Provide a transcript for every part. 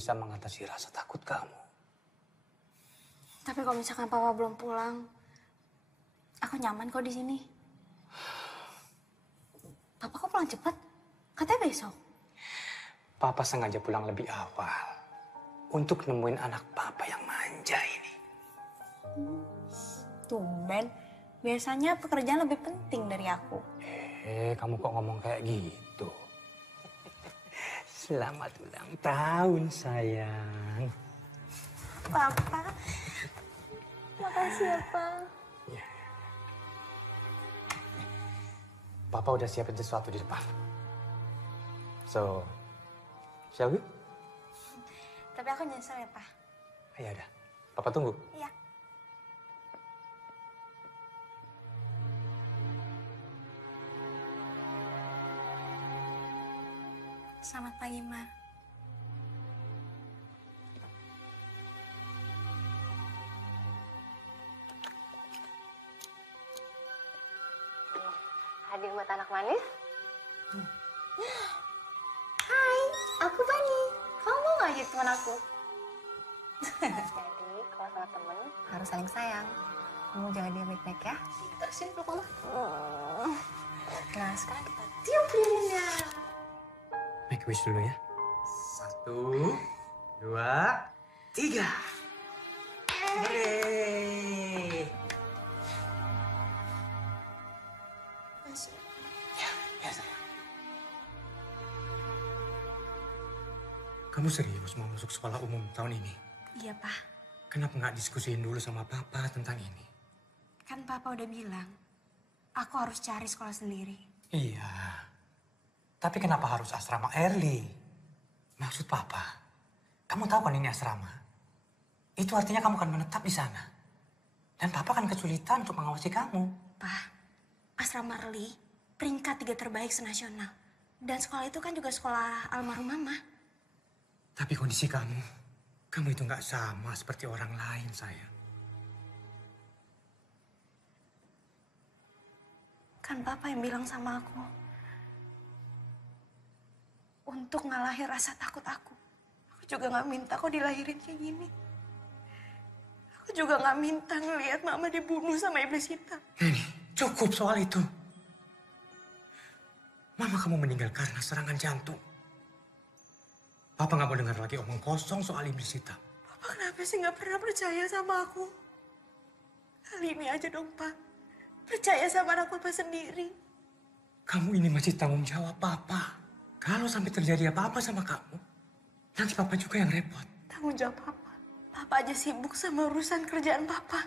bisa mengatasi rasa takut kamu. Tapi kalau misalkan papa belum pulang, aku nyaman kok di sini. Papa kok pulang cepet? Katanya besok. Papa sengaja pulang lebih awal untuk nemuin anak papa yang manja ini. Tumben, biasanya pekerjaan lebih penting dari aku. Kamu kok ngomong kayak gitu? Selamat ulang tahun, sayang. Papa, makasih ya, Pak. Papa udah siapin sesuatu di depan. So, shall we? Tapi aku nyesel ya, Pak. Ya udah, Papa tunggu. Iya. Selamat pagi, Ma. Hadir buat anak manis. Hai, aku Bani. Kamu mau nggak jadi teman aku? Jadi, kalau sama temen harus saling sayang. Kamu jaga dia baik-baik ya. Sini peluk Mama. Nah, sekarang kita tiup lilinnya. Make wish dulu ya. 1, 2, 3. Yeay. Ya sayang. Kamu serius mau masuk sekolah umum tahun ini? Iya, Pak. Kenapa nggak diskusiin dulu sama Papa tentang ini? Kan Papa udah bilang, aku harus cari sekolah sendiri. Iya. Tapi kenapa harus asrama early? Maksud Papa, kamu tahu kan ini asrama? Itu artinya kamu akan menetap di sana. Dan Papa akan kesulitan untuk mengawasi kamu. Pak, asrama early peringkat 3 terbaik senasional. Dan sekolah itu kan juga sekolah almarhum Mama. Tapi kondisi kamu itu nggak sama seperti orang lain, sayang. Kan Papa yang bilang sama aku, untuk ngalahin rasa takut aku. Aku juga nggak minta kok dilahirin kayak gini. Aku juga nggak minta ngelihat Mama dibunuh sama iblis hitam. Neni, cukup soal itu. Mama kamu meninggal karena serangan jantung. Papa nggak mau dengar lagi omong kosong soal iblis hitam. Papa kenapa sih nggak pernah percaya sama aku? Kali ini aja dong, Pak. Percaya sama anak Papa sendiri. Kamu ini masih tanggung jawab Papa. Kalau sampai terjadi apa-apa sama kamu, nanti Papa juga yang repot. Tanggung jawab Papa. Papa aja sibuk sama urusan kerjaan Papa.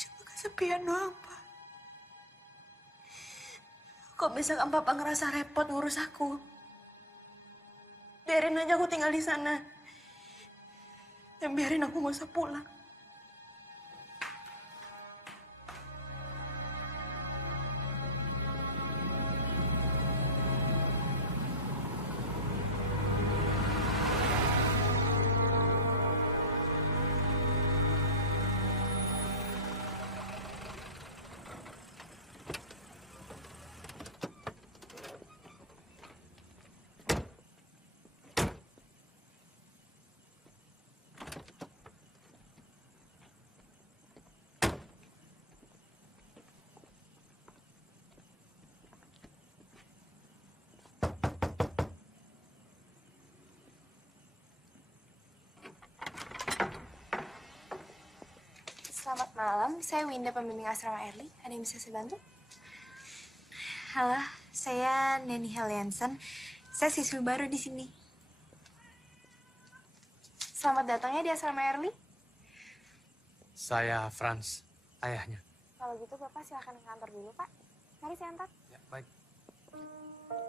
Cuma kesepian doang, Pak. Kok misalkan Papa ngerasa repot ngurus aku, biarin aja aku tinggal di sana. Dan biarin aku gak usah pulang. Selamat malam, saya Winda, pembimbing asrama Early. Ada yang bisa saya bantu? Halo, saya Neni Heliansen. Saya siswi baru di sini. Selamat datang ya di asrama Early. Saya Franz, ayahnya. Kalau gitu Bapak silakan ke kantor dulu, Pak. Mari saya antar. Ya, baik. Silakan.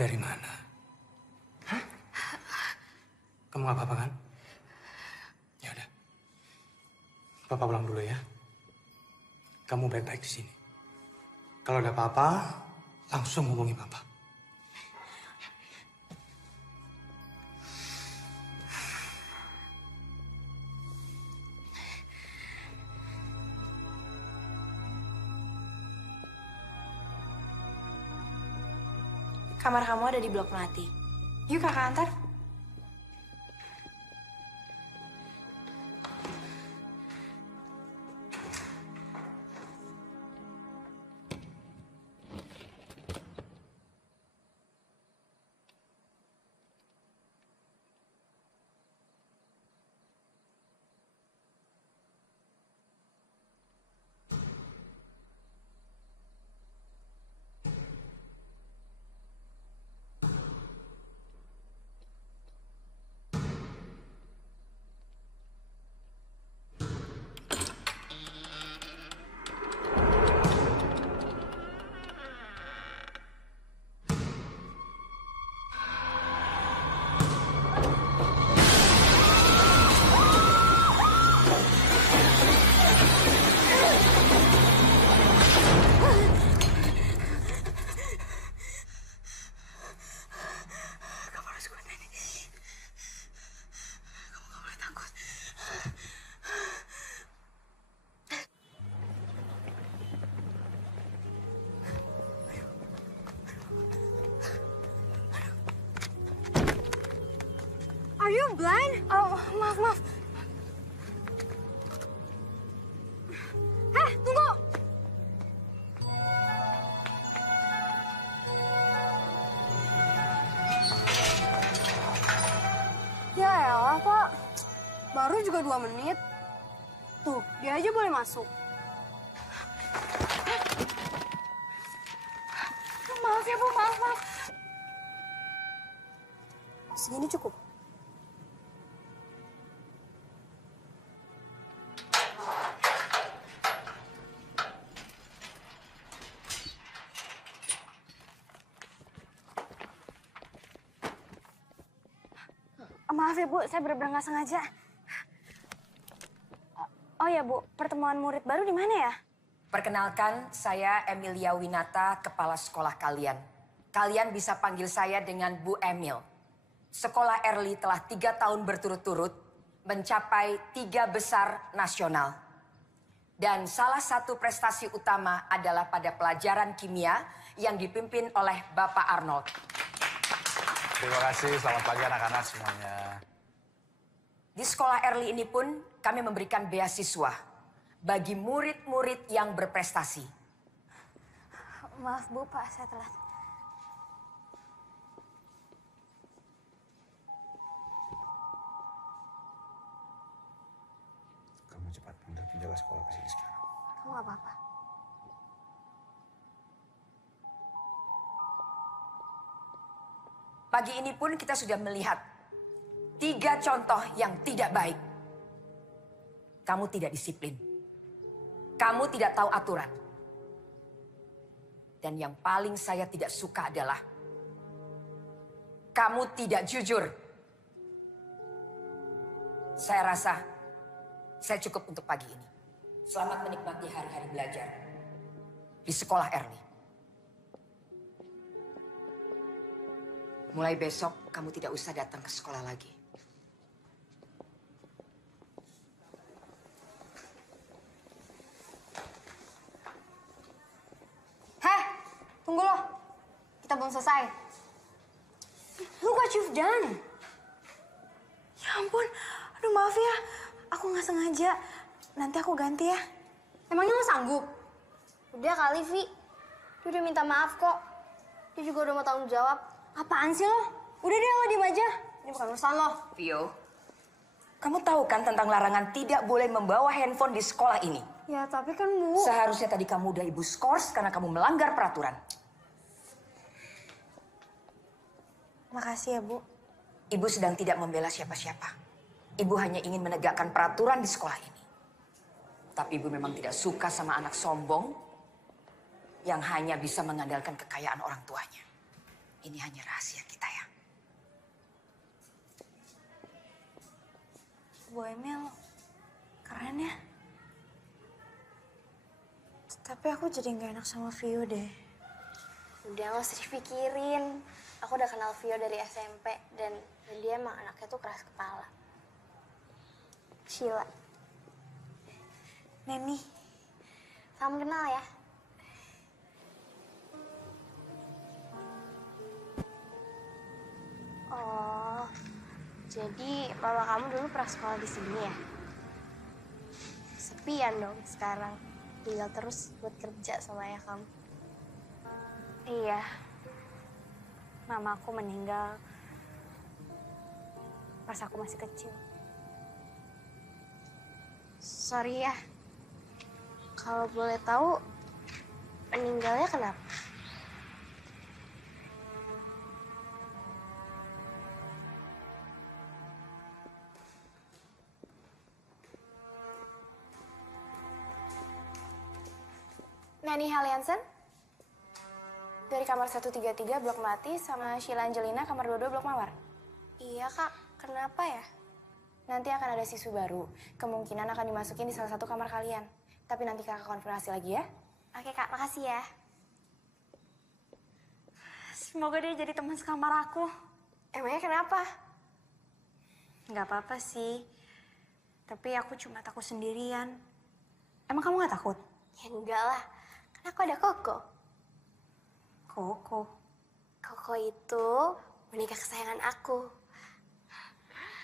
dari mana? Hah? Kamu gak apa-apa kan? Ya udah. Papa pulang dulu ya. Kamu baik-baik di sini. Kalau ada apa-apa, langsung hubungi Papa. Kamar kamu ada di blok melati. Yuk kakak antar. Are you blind? Oh, maaf. Heh, tunggu! Ya elah, Pak. Baru juga 2 menit. Tuh, dia aja boleh masuk. Maaf ya, Bu. Maaf. Segini cukup. Maaf ya, Bu. Saya benar-benar nggak sengaja. Oh ya, Bu. Pertemuan murid baru di mana ya? Perkenalkan, saya Emilia Winata, kepala sekolah kalian. Kalian bisa panggil saya dengan Bu Emil. Sekolah Early telah 3 tahun berturut-turut mencapai 3 besar nasional. Dan salah satu prestasi utama adalah pada pelajaran kimia yang dipimpin oleh Bapak Arnold. Terima kasih, selamat pagi anak-anak semuanya. Di sekolah Early ini pun kami memberikan beasiswa bagi murid-murid yang berprestasi. Maaf, Bu. Pak, saya telat. Kamu cepat panggil penjaga sekolah ke sini sekarang. Kamu nggak apa-apa. Pagi ini pun kita sudah melihat 3 contoh yang tidak baik. Kamu tidak disiplin. Kamu tidak tahu aturan. Dan yang paling saya tidak suka adalah kamu tidak jujur. Saya rasa saya cukup untuk pagi ini. Selamat menikmati hari-hari belajar di sekolah Early. Mulai besok kamu tidak usah datang ke sekolah lagi. Heh, tunggu loh. Kita belum selesai. Look what you've done. Ya ampun. Aduh, maaf ya. Aku nggak sengaja. Nanti aku ganti ya. Emangnya lo sanggup? Udah kali, Vi. Dia udah minta maaf kok. Dia juga udah mau tanggung jawab. Apaan sih lo? Udah deh, lo diem aja. Ini bukan urusan lo. Vio, kamu tahu kan tentang larangan tidak boleh membawa handphone di sekolah ini? Ya, tapi kan Bu. Seharusnya tadi kamu udah ibu skors karena kamu melanggar peraturan. Makasih ya, Bu. Ibu sedang tidak membela siapa-siapa. Ibu hanya ingin menegakkan peraturan di sekolah ini. Tapi ibu memang tidak suka sama anak sombong yang hanya bisa mengandalkan kekayaan orang tuanya. Ini hanya rahasia kita ya. Bu Emil, keren ya. Tapi aku jadi nggak enak sama Vio deh. Udah nggak usah dipikirin. Aku udah kenal Vio dari SMP dan dia emang anaknya tuh keras kepala. Sheila, Neni, salam kenal ya. Oh, jadi mama kamu dulu pernah sekolah di sini ya? Sepian dong sekarang. Tinggal terus buat kerja sama ayah kamu. iya. Mama aku meninggal pas aku masih kecil. Sorry ya. Kalau boleh tahu, meninggalnya kenapa? Nani Haliansen? Dari kamar 133 Blok Melati sama Sheila Angelina kamar 22 Blok Mawar? Iya kak, kenapa ya? Nanti akan ada siswa baru. Kemungkinan akan dimasukin di salah satu kamar kalian. Tapi nanti kakak konfirmasi lagi ya. Oke kak, makasih ya. Semoga dia jadi teman sekamar aku. Emangnya kenapa? Nggak apa-apa sih. Tapi aku cuma takut sendirian. Emang kamu nggak takut? Ya enggak lah, kan aku ada Koko. Koko. Koko itu boneka kesayangan aku.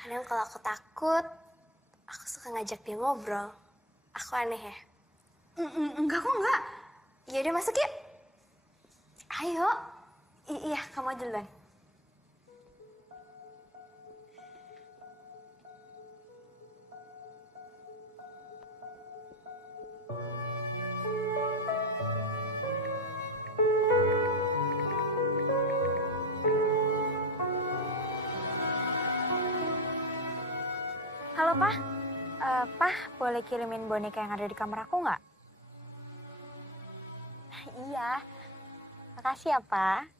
Kadang kalau aku takut, aku suka ngajak dia ngobrol. Aku aneh ya? Enggak kok enggak. Ya udah masuk yuk. Ayo. Iya, kamu aja duluan. Halo, Pak. Pak, boleh kirimin boneka yang ada di kamar aku nggak? Iya. Makasih ya, Pak.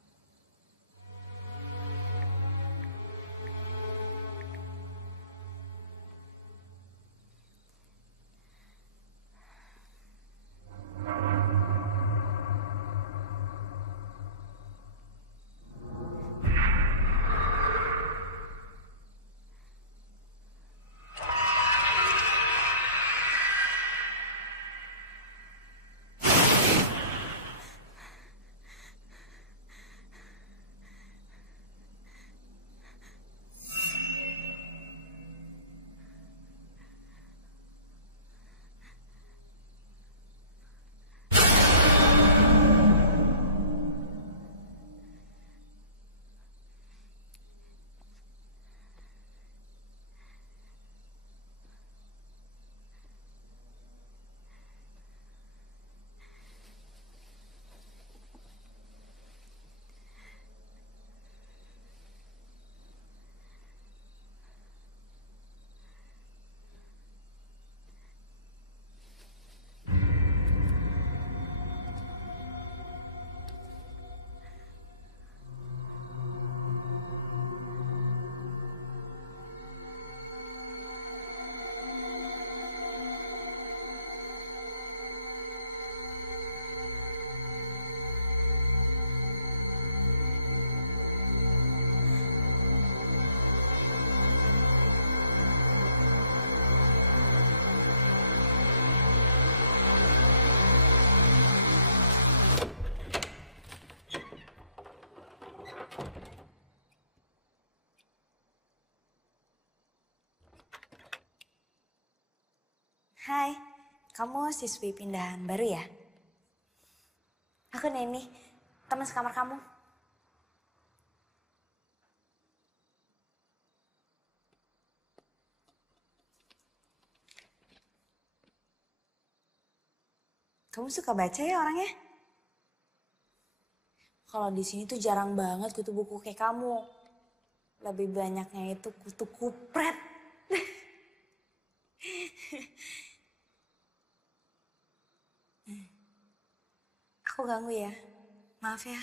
Hai, kamu siswi pindahan baru ya? Aku Neni, teman sekamar kamu. Kamu suka baca ya orangnya? Kalau di sini tuh jarang banget kutu buku kayak kamu. Lebih banyaknya itu kutu kupret. Aku ganggu ya, maaf ya.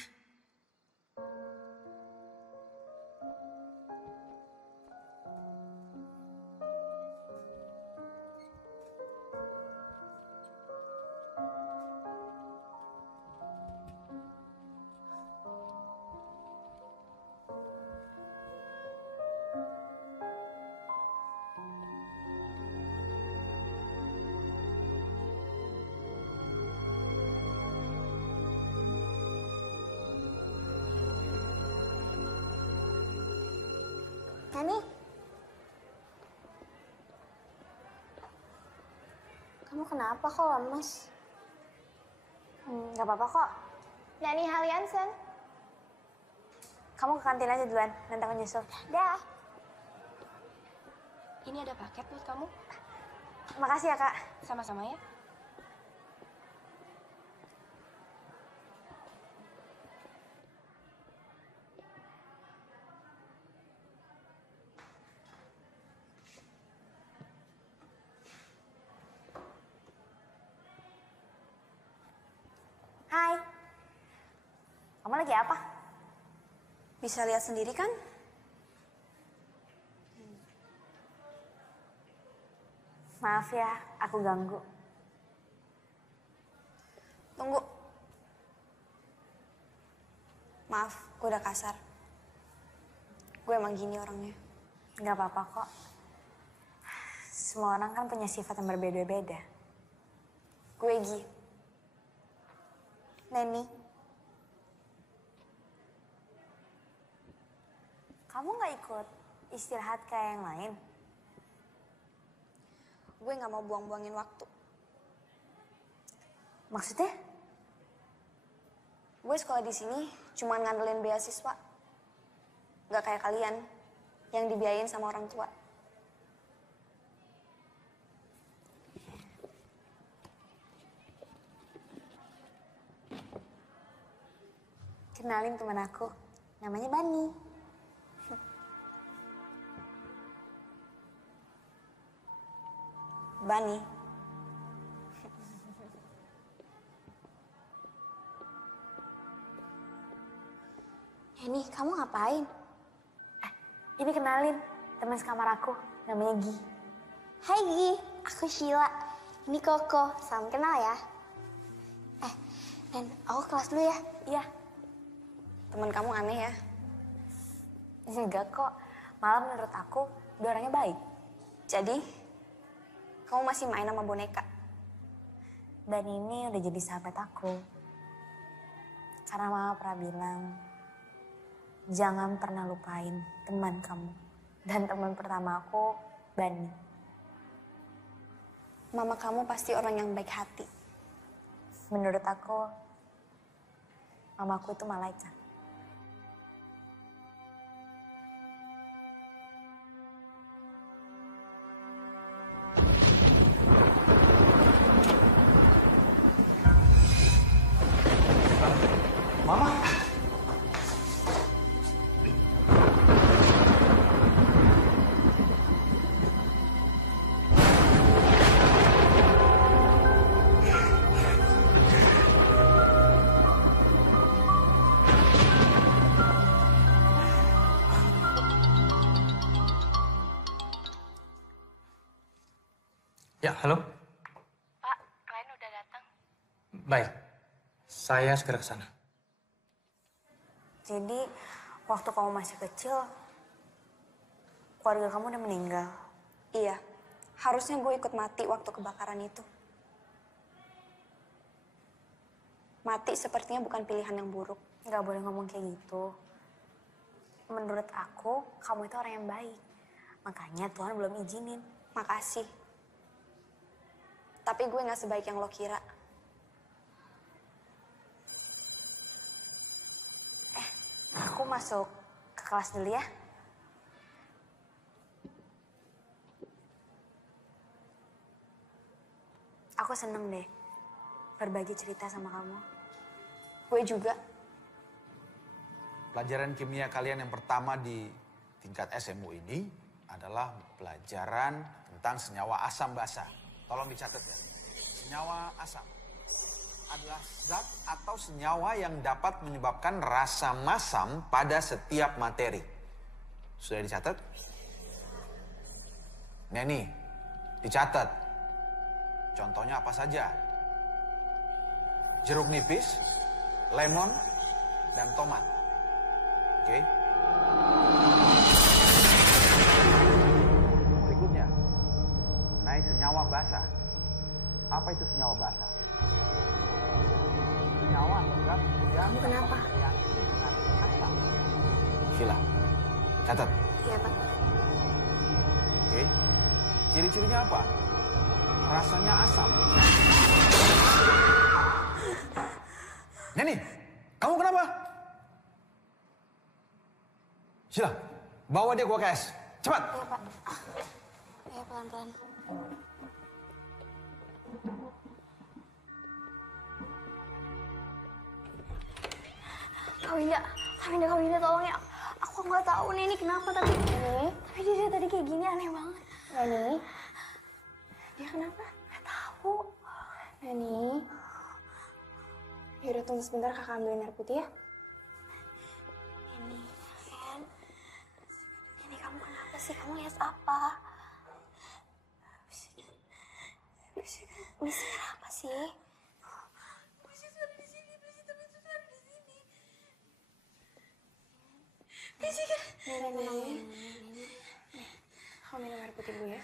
Nani? Kamu kenapa kok lemes? Gak apa-apa kok. Nani Haliansen. Kamu ke kantin aja duluan, nanti aku nyusul. Dah. Ini ada paket buat kamu. Makasih ya, Kak. Sama-sama ya. Hai. Kamu lagi apa? Bisa lihat sendiri kan? Maaf ya, aku ganggu. Tunggu. Maaf, gue udah kasar. Gue emang gini orangnya. Gak apa-apa kok. Semua orang kan punya sifat yang berbeda-beda. Gue Gi. Neni. Kamu gak ikut istirahat kayak yang lain? Gue gak mau buang-buangin waktu. Maksudnya? Gue sekolah di sini cuma ngandelin beasiswa. Gak kayak kalian yang dibiayain sama orang tua. Kenalin teman aku, namanya Bani. Bani. Ini kamu ngapain? Ini kenalin teman sekamar aku, namanya Gi. Hai Gi, aku Sheila. Ini Koko, salam kenal ya. Nen, aku kelas dulu ya. Iya. Teman kamu aneh ya? Enggak kok, malah menurut aku dia orangnya baik. Jadi, kamu masih main sama boneka? Dan ini udah jadi sahabat aku. Karena mama pernah bilang, jangan pernah lupain teman kamu. Dan teman pertama aku, Bani. Mama kamu pasti orang yang baik hati. Menurut aku, mamaku itu malaikat. Mama. Ya, halo. Pak, klien udah datang. Baik, saya segera ke sana. Jadi, waktu kamu masih kecil, keluarga kamu udah meninggal. Iya, harusnya gue ikut mati waktu kebakaran itu. Mati sepertinya bukan pilihan yang buruk. Gak boleh ngomong kayak gitu. Menurut aku, kamu itu orang yang baik. Makanya Tuhan belum izinin. Makasih. Tapi gue gak sebaik yang lo kira. Aku masuk ke kelas dulu ya. Aku seneng deh berbagi cerita sama kamu. Gue juga. Pelajaran kimia kalian yang pertama di tingkat SMU ini adalah pelajaran tentang senyawa asam basa. Tolong dicatat ya. Senyawa asam adalah zat atau senyawa yang dapat menyebabkan rasa masam pada setiap materi. Sudah dicatat? Neni, dicatat. Contohnya apa saja? Jeruk nipis, lemon, dan tomat. Oke? Berikutnya, mengenai senyawa basa. Apa itu senyawa basa? Senyawa atau zat yang Kamu kenapa? bereaksi dengan asam. Sheila, catat. Iya, Pak. Oke. Ciri-cirinya apa? Rasanya asam. Neni, kamu kenapa? Sheila, bawa dia ke UKS. Cepat. Iya, Pak. Iya, pelan-pelan. Kak Winda, tolong ya. Aku nggak tahu nih ini kenapa, tapi dia tadi kayak gini aneh banget. Neni, dia kenapa? Nggak tahu. Neni, yaudah tunggu sebentar, kakak ambilin air putih ya. Neni, sayang. Neni, kamu kenapa sih? Kamu lihat apa? Bisik apa sih? Neni, kamu minum air putih dulu ya.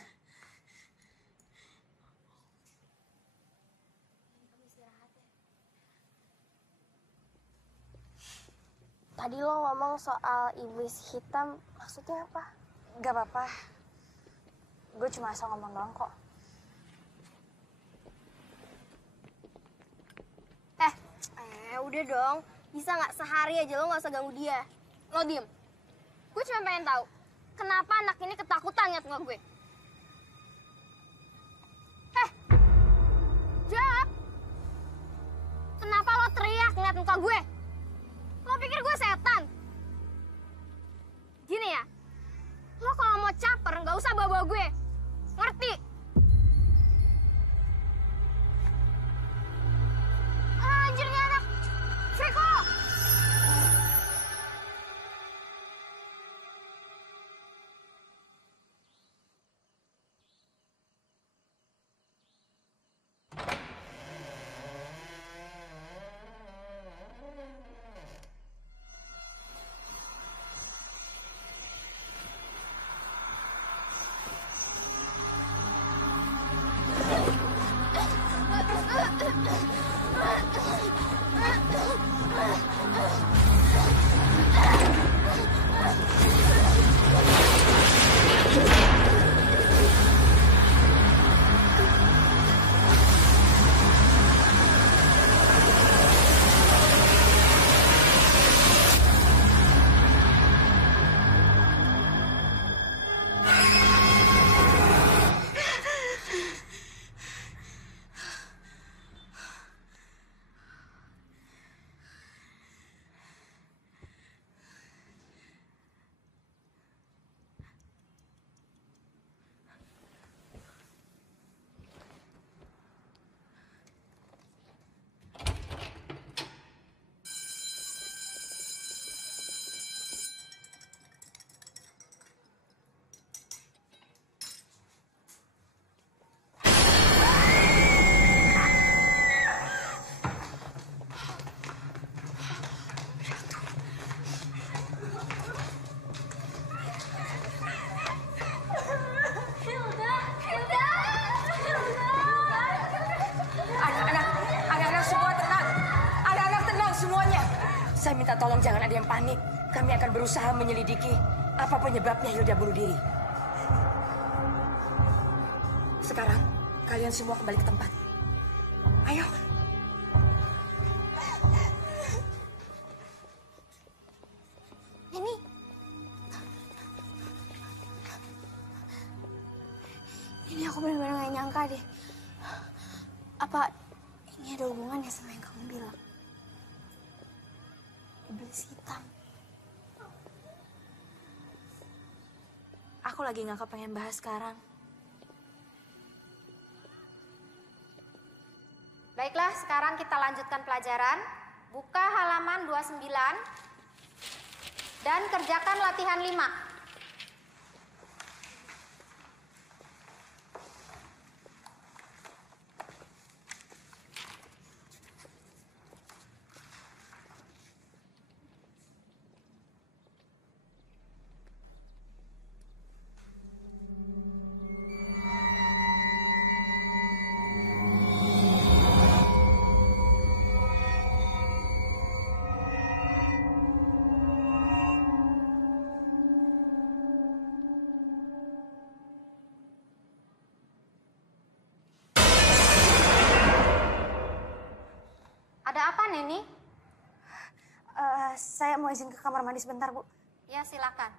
Tadi lo ngomong soal iblis hitam, maksudnya apa? Gak apa-apa. Gue cuma asal ngomong doang kok. Udah dong. Bisa nggak sehari aja lo nggak usah ganggu dia. Lo diem. Gue cuma pengen tahu, kenapa anak ini ketakutan ngeliat muka gue? Jawab. Kenapa lo teriak ngeliat muka gue? Lo pikir gue setan? Gini ya, lo kalau mau caper nggak usah bawa-bawa gue. Ngerti? Anjir nih anak. Freko! Saya minta tolong jangan ada yang panik. Kami akan berusaha menyelidiki apa penyebabnya Hilda bunuh diri. Sekarang, kalian semua kembali ke tempat. Ayo. Ini aku benar-benar gak nyangka deh. Apa ini ada hubungannya sama yang kamu bilang? Iblis hitam. Aku lagi gak kepengen bahas sekarang. Baiklah, sekarang kita lanjutkan pelajaran. Buka halaman 29 dan kerjakan latihan 5. ini? Saya mau izin ke kamar mandi sebentar, Bu. Ya, silakan.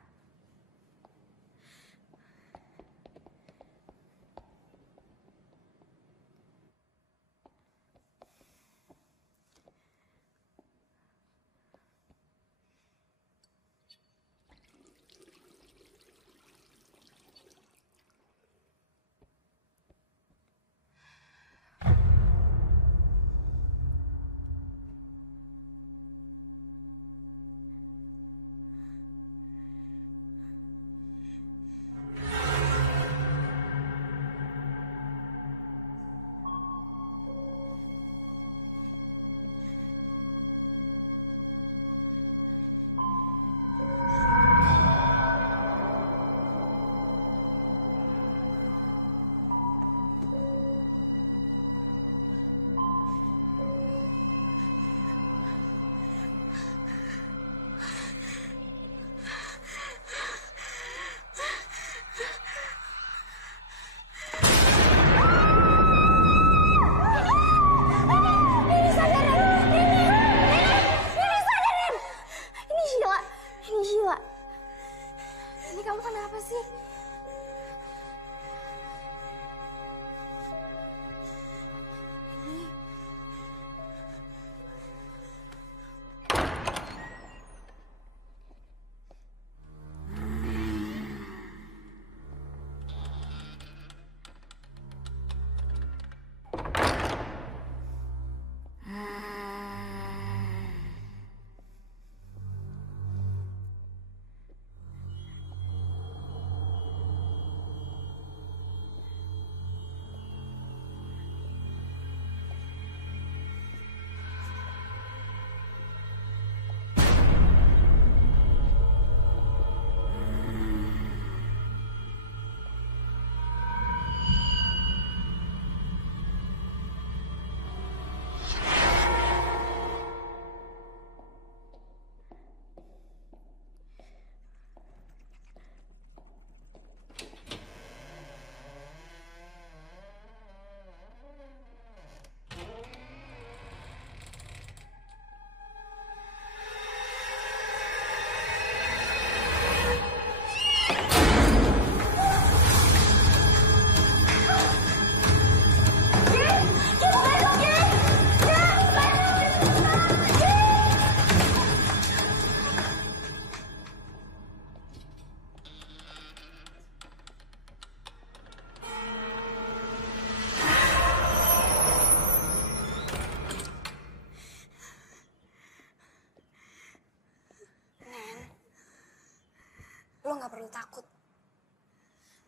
Lo nggak perlu takut.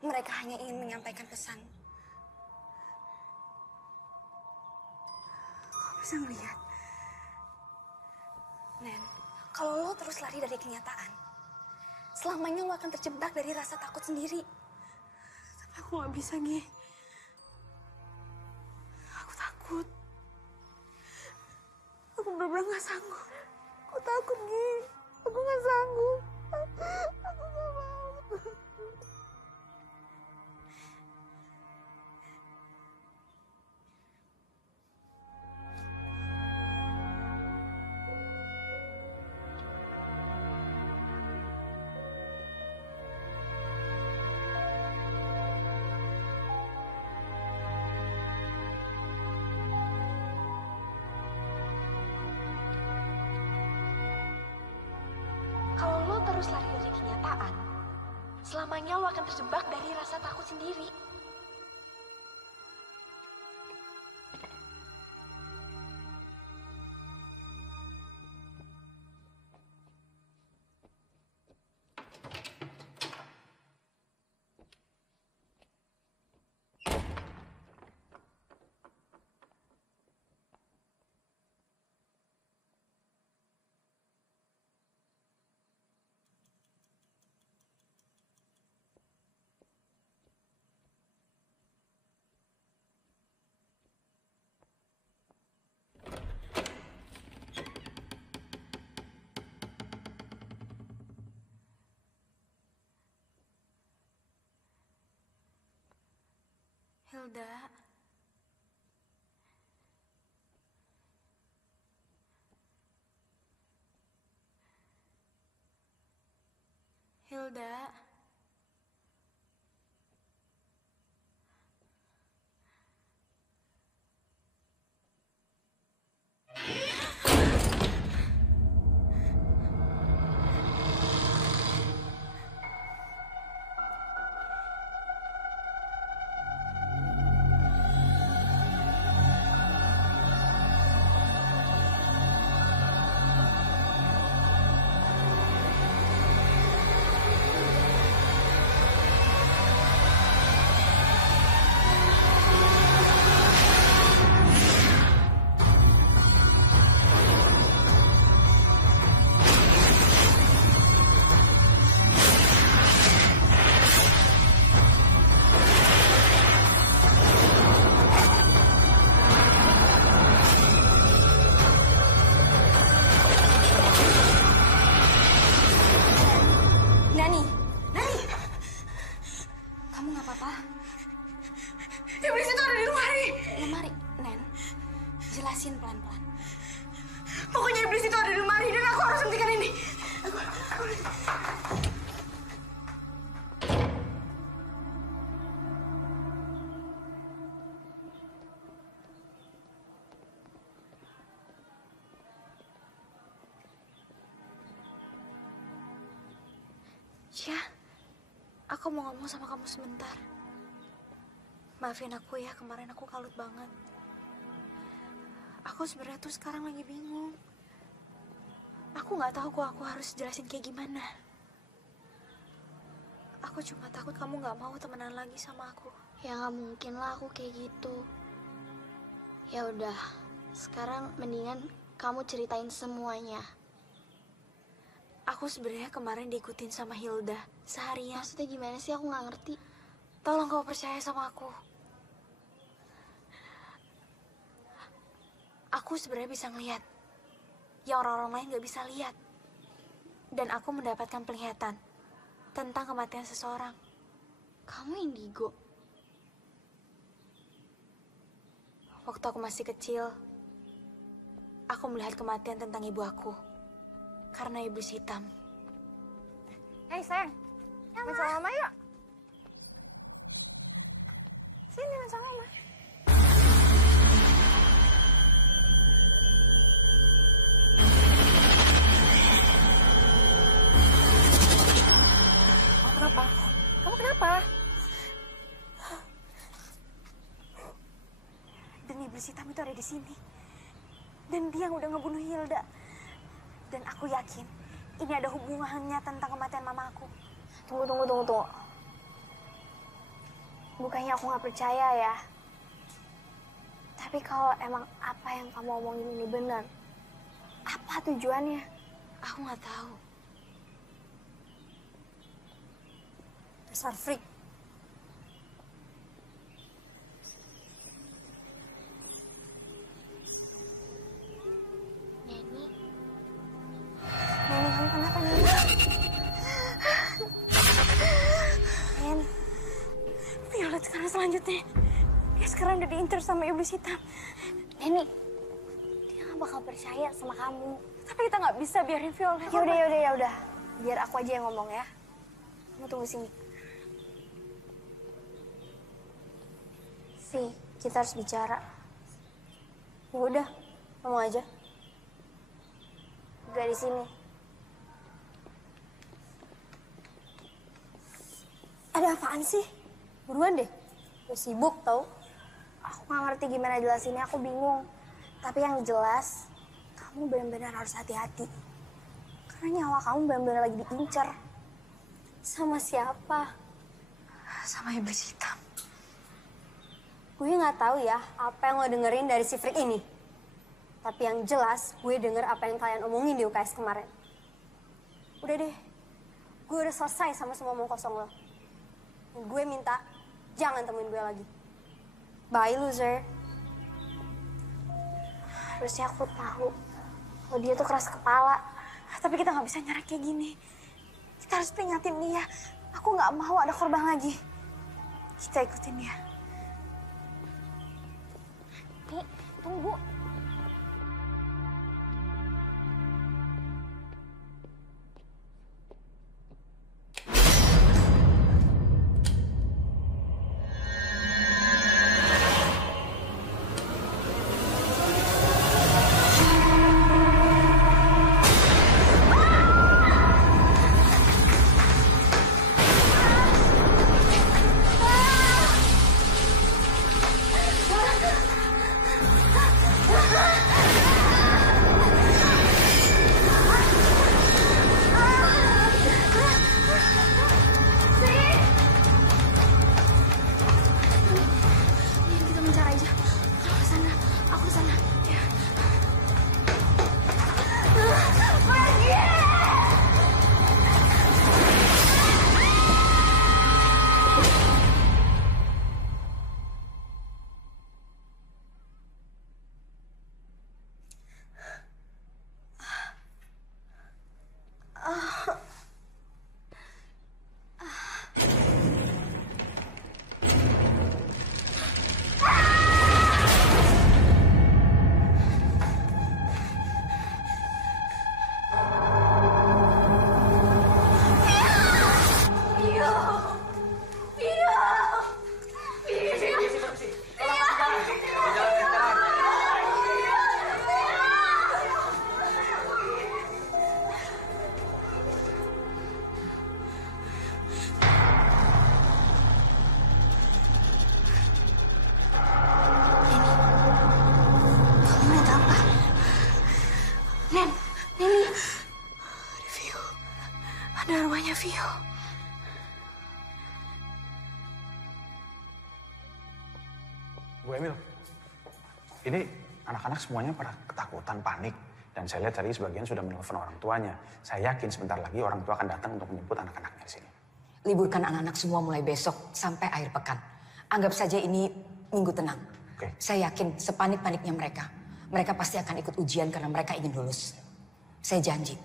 Mereka hanya ingin menyampaikan pesan. Lo bisa ngeliat, Nen, kalau lo terus lari dari kenyataan, selamanya lo akan terjebak dari rasa takut sendiri. Tapi aku nggak bisa, Gi. Aku takut. Aku bener-bener nggak sanggup. Aku takut, Gi. Aku nggak sanggup. Aku nggak mau. Kalau lo terus lari dari kenyataan, selamanya lo akan terjebak dari rasa takut sendiri. Hilda, Hilda. Jelasin pelan-pelan. Pokoknya iblis itu ada di lemari dan aku harus hentikan ini. Ya, aku mau ngomong sama kamu sebentar. Maafin aku ya, kemarin aku kalut banget. Aku sebenarnya tuh sekarang lagi bingung. Aku nggak tahu kok aku harus jelasin kayak gimana. Aku cuma takut kamu nggak mau temenan lagi sama aku. Ya nggak mungkin lah aku kayak gitu. Ya udah, sekarang mendingan kamu ceritain semuanya. Aku sebenarnya kemarin diikutin sama Hilda seharian. Maksudnya gimana sih? Aku nggak ngerti. Tolong kau percaya sama aku. Aku sebenarnya bisa ngelihat yang orang-orang lain nggak bisa lihat. Dan aku mendapatkan penglihatan tentang kematian seseorang. Kamu indigo? Waktu aku masih kecil, aku melihat kematian tentang ibu aku karena iblis hitam. Hei sayang, main sama mama yuk. Sini main sama mama. Kenapa? Kamu kenapa? Dan iblis hitam itu ada di sini. Dan dia yang udah ngebunuh Hilda. Dan aku yakin ini ada hubungannya tentang kematian mama aku. Tunggu. Bukannya aku nggak percaya ya. Tapi kalau emang apa yang kamu omongin ini benar, apa tujuannya? Aku nggak tahu. Dasar freak. Neni, Kamu kenapa nih? Nen, Violet sekarang selanjutnya. Dia sekarang udah diinter sama iblis hitam. Neni, dia nggak bakal percaya sama kamu. Tapi kita nggak bisa biarin Violet. Ya udah. Biar aku aja yang ngomong ya. Kamu tunggu sini. Vi, kita harus bicara. Ya udah, ngomong aja. Gak di sini. Ada apaan sih? Buruan deh. Gue sibuk tau. Aku nggak ngerti gimana jelasinnya, aku bingung. Tapi yang jelas, kamu benar-benar harus hati-hati. Karena nyawa kamu benar-benar lagi diincar. Sama siapa? Sama iblis hitam. Gue nggak tahu ya apa yang lo dengerin dari si freak ini. Tapi yang jelas gue denger apa yang kalian omongin di UKS kemarin. Udah deh, gue udah selesai sama semua omong kosong lo. Dan gue minta jangan temuin gue lagi. Bye loser. Harusnya aku tahu kalau dia tuh keras kepala. Tapi kita nggak bisa nyerah kayak gini. Kita harus peringatin dia. Aku nggak mau ada korban lagi. Kita ikutin dia. Nih, tunggu. Vio. Bu Emil, ini anak-anak semuanya pada ketakutan, panik. Dan saya lihat tadi sebagian sudah menelpon orang tuanya. Saya yakin sebentar lagi orang tua akan datang untuk menjemput anak-anaknya di sini. Liburkan anak-anak semua mulai besok sampai akhir pekan. Anggap saja ini minggu tenang. Oke. Saya yakin sepanik-paniknya mereka. Mereka pasti akan ikut ujian karena mereka ingin lulus. Saya janji,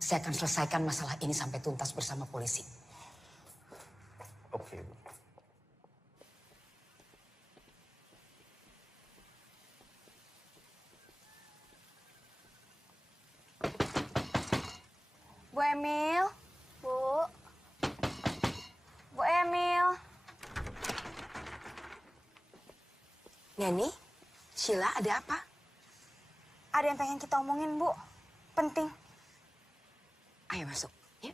saya akan selesaikan masalah ini sampai tuntas bersama polisi. Oke, Bu. Bu Emil. Bu Emil. Neni, Sheila, ada apa? Ada yang pengen kita omongin, Bu. Penting. Ayo masuk, ya.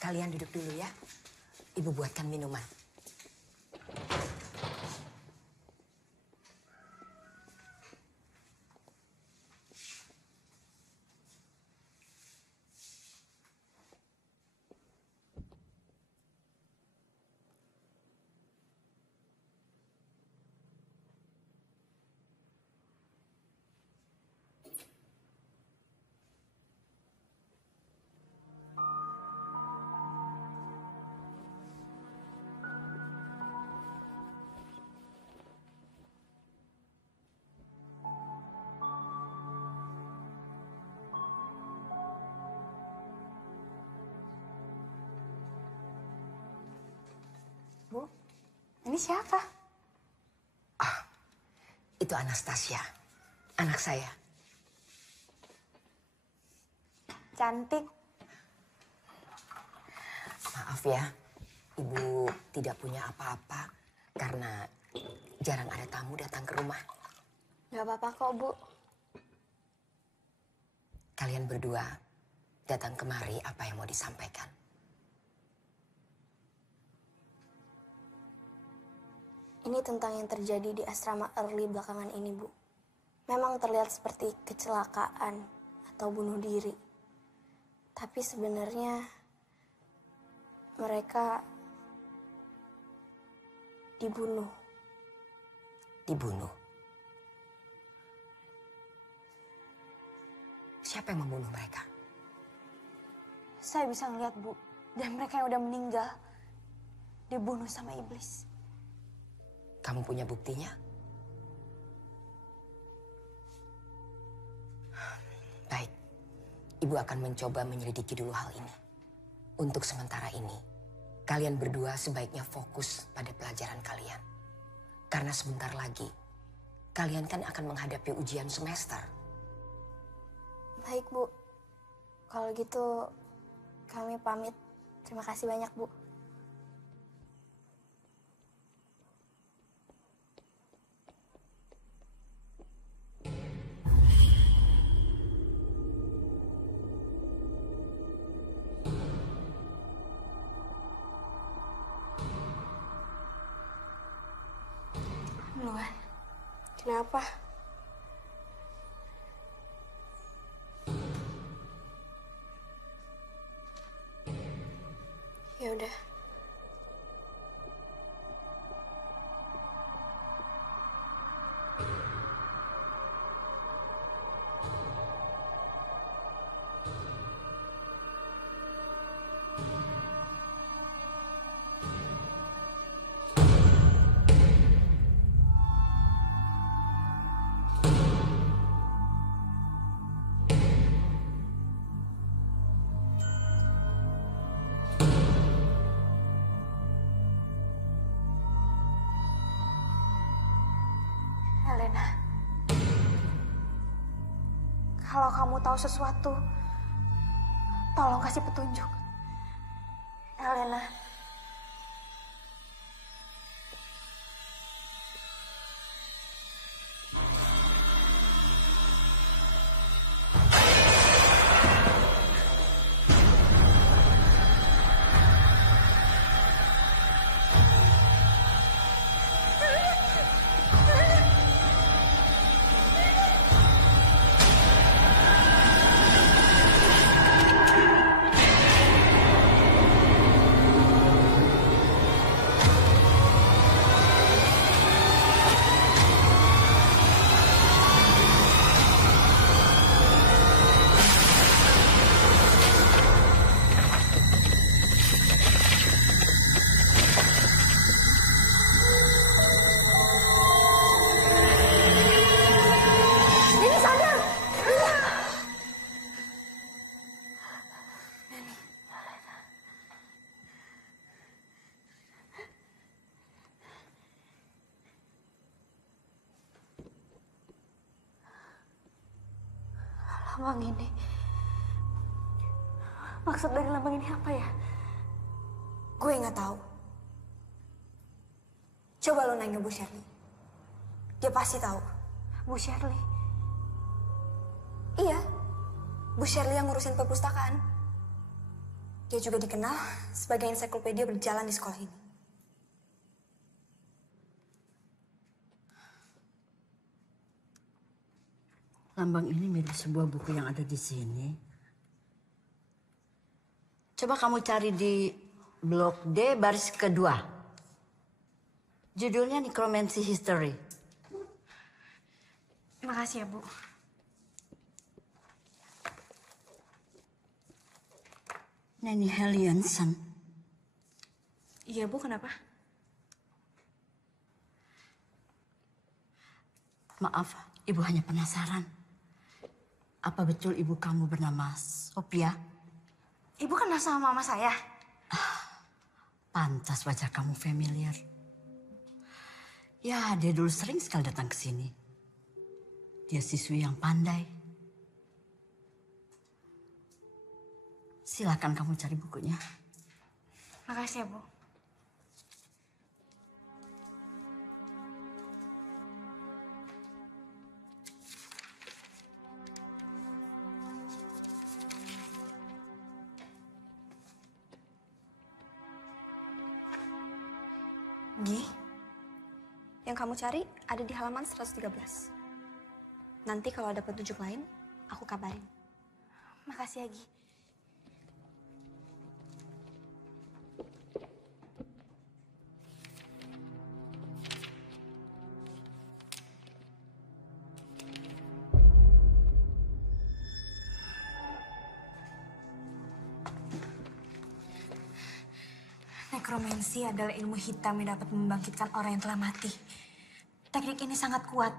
Kalian duduk dulu ya. Ibu buatkan minuman. Bu, ini siapa? Itu Anastasia, anak saya. Cantik. Maaf ya, Ibu tidak punya apa-apa karena jarang ada tamu datang ke rumah. Gak apa-apa kok, Bu. Kalian berdua datang kemari, apa yang mau disampaikan? Ini tentang yang terjadi di asrama Early belakangan ini, Bu. Memang terlihat seperti kecelakaan atau bunuh diri. Tapi sebenarnya mereka dibunuh. Dibunuh. Siapa yang membunuh mereka? Saya bisa ngeliat, Bu. Dan mereka yang udah meninggal dibunuh sama iblis. Kamu punya buktinya? Baik, Ibu akan mencoba menyelidiki dulu hal ini. Untuk sementara ini, kalian berdua sebaiknya fokus pada pelajaran kalian. Karena sebentar lagi, kalian kan akan menghadapi ujian semester. Baik, Bu. Kalau gitu, kami pamit. Terima kasih banyak, Bu. Luan, kenapa? Ya udah. Helena, kalau kamu tahu sesuatu, tolong kasih petunjuk. Helena. Lambang ini. Maksud dari lambang ini apa ya? Gue nggak tahu. Coba lo nanya Bu Shirley. Dia pasti tahu. Bu Shirley. Iya, Bu Shirley yang ngurusin perpustakaan. Dia juga dikenal sebagai ensiklopedia berjalan di sekolah ini. Lambang ini mirip sebuah buku yang ada di sini. Coba kamu cari di blok D baris kedua. Judulnya Necromancy History. Makasih ya, Bu. Nanny Hellianson. Iya, Bu, kenapa? Maaf, Ibu hanya penasaran. Apa betul ibu kamu bernama Sophia? Ibu kenal sama mama saya. Pantas wajah kamu familiar. Ya, dia dulu sering sekali datang ke sini. Dia siswi yang pandai. Silakan kamu cari bukunya. Makasih ya, Bu. Gi, yang kamu cari ada di halaman 113. Nanti kalau ada petunjuk lain, aku kabarin. Makasih ya, Gi. Nekromansi adalah ilmu hitam yang dapat membangkitkan orang yang telah mati. Teknik ini sangat kuat,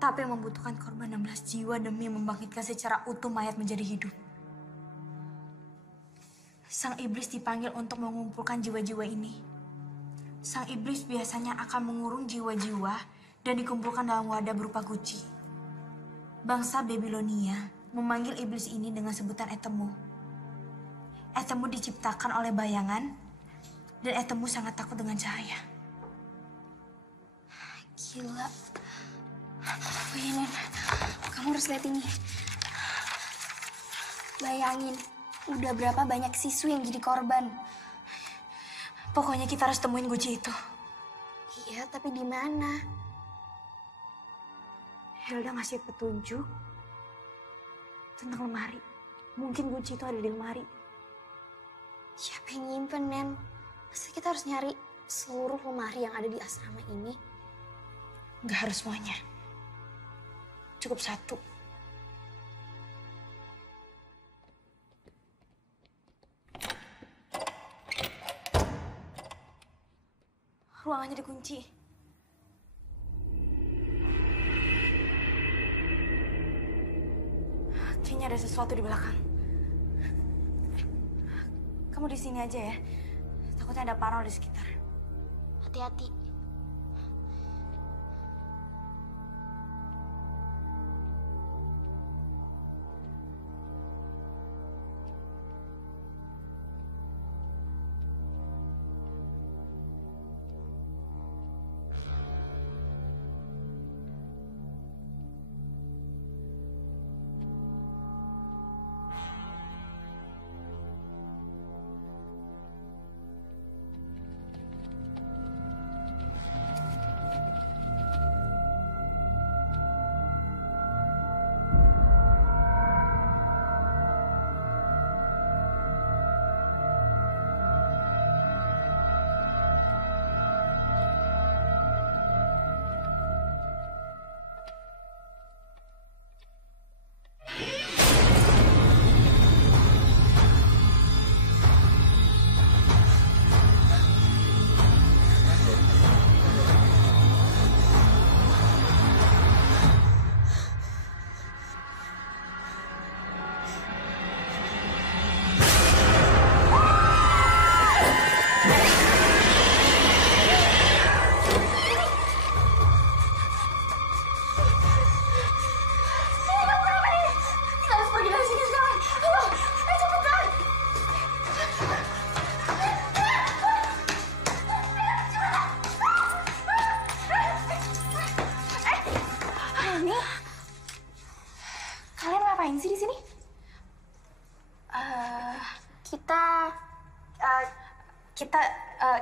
tapi membutuhkan korban 16 jiwa demi membangkitkan secara utuh mayat menjadi hidup. Sang iblis dipanggil untuk mengumpulkan jiwa-jiwa ini. Sang iblis biasanya akan mengurung jiwa-jiwa dan dikumpulkan dalam wadah berupa guci. Bangsa Babilonia memanggil iblis ini dengan sebutan Etemu. Etemu diciptakan oleh bayangan, dan Etemu sangat takut dengan cahaya. Gila. Bayangin, kamu harus lihat ini. Bayangin, udah berapa banyak siswi yang jadi korban. Pokoknya kita harus temuin guci itu. Iya, tapi di mana? Hilda ngasih petunjuk tentang lemari. Mungkin kunci itu ada di lemari. Siapa yang nyimpen, Nen? Masa kita harus nyari seluruh lemari yang ada di asrama ini? Gak harus semuanya. Cukup satu. Ruangannya dikunci. Kayaknya ada sesuatu di belakang. Kamu di sini aja ya. Takutnya ada parno di sekitar. Hati-hati.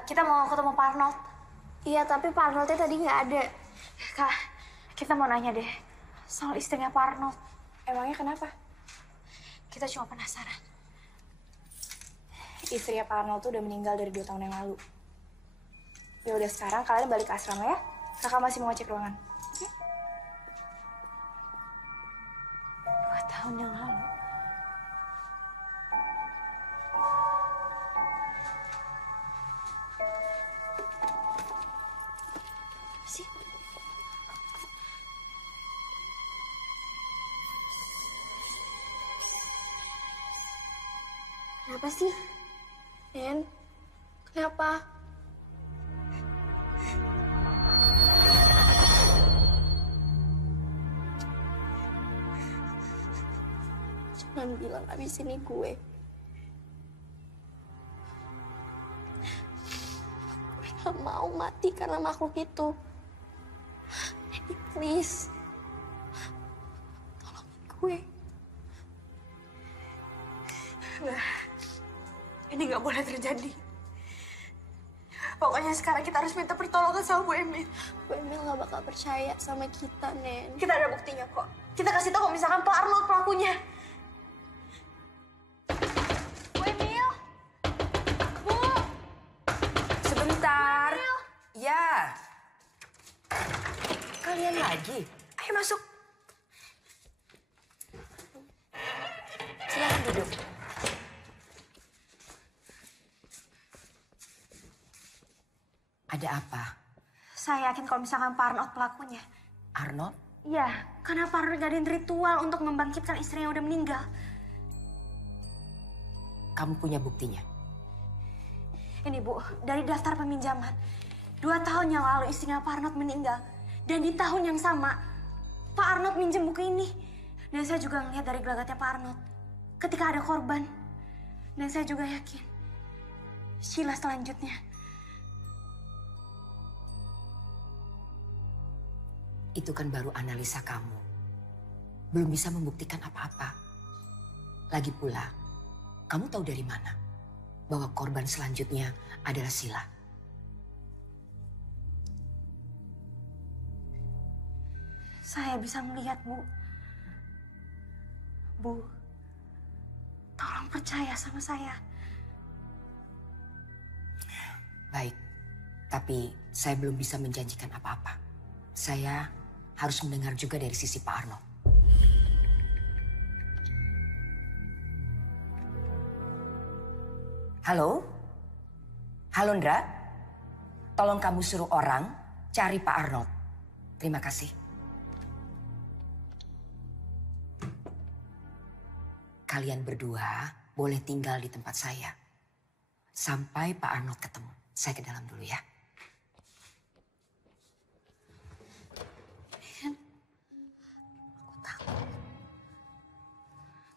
kita mau ketemu Pak Arnold. Iya, tapi Pak Arnoldnya tadi nggak ada. Kak, kita mau nanya deh soal istrinya Pak Arnold. Emangnya kenapa? Kita cuma penasaran. Istrinya Pak Arnold tuh udah meninggal dari 2 tahun yang lalu. Ya udah, sekarang kalian balik ke asrama ya. Kakak masih mau ngecek ruangan. Oke? 2 tahun yang lalu. Sih. Kenapa sih? Nen, kenapa? Jangan bilang abis ini gue. Gue gak mau mati karena makhluk itu. Jadi please, tolongin gue. Enggak. Ini nggak boleh terjadi. Pokoknya sekarang kita harus minta pertolongan sama Bu Emil. Bu Emil gak bakal percaya sama kita, Nen. Kita ada buktinya kok. Kita kasih tahu kalau misalkan Pak Arnold pelakunya. Bu Emil! Bu! Sebentar. Ya. Kalian lagi. Ayo masuk. Silakan duduk. Ada apa? Saya yakin kalau misalkan Pak Arnold pelakunya. Arnold? Iya, karena Pak Arnold ngadain ritual untuk membangkitkan istrinya yang udah meninggal. Kamu punya buktinya? Ini Bu, dari daftar peminjaman. 2 tahun yang lalu istrinya Pak Arnold meninggal. Dan di tahun yang sama, Pak Arnold minjem buku ini. Dan saya juga ngelihat dari gelagatnya Pak Arnold. Ketika ada korban. Dan saya juga yakin. Sheila selanjutnya. Itu kan baru analisa kamu. Belum bisa membuktikan apa-apa. Lagi pula, kamu tahu dari mana bahwa korban selanjutnya adalah Sheila? Saya bisa melihat, Bu. Bu, tolong percaya sama saya. Baik, tapi saya belum bisa menjanjikan apa-apa. Saya harus mendengar juga dari sisi Pak Arnold. Halo? Halo, Ndra? Tolong kamu suruh orang cari Pak Arnold. Terima kasih. Kalian berdua boleh tinggal di tempat saya. Sampai Pak Arnold ketemu. Saya ke dalam dulu ya.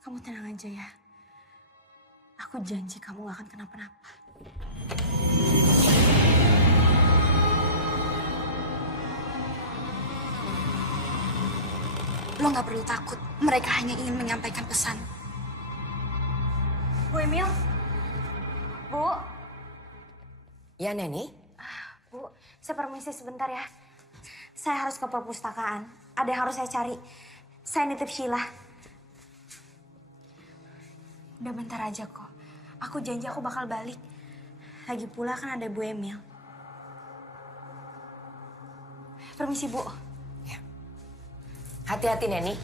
Kamu tenang aja ya. Aku janji kamu gak akan kenapa-napa. Lo gak perlu takut. Mereka hanya ingin menyampaikan pesan. Bu Emil? Bu? Ya, Neni? Bu, saya permisi sebentar ya. Saya harus ke perpustakaan. Ada yang harus saya cari. Saya nitip Sheila. Udah bentar aja kok. Aku janji aku bakal balik. Lagi pula kan ada Bu Emil. Permisi, Bu. Ya. Hati-hati, Neni.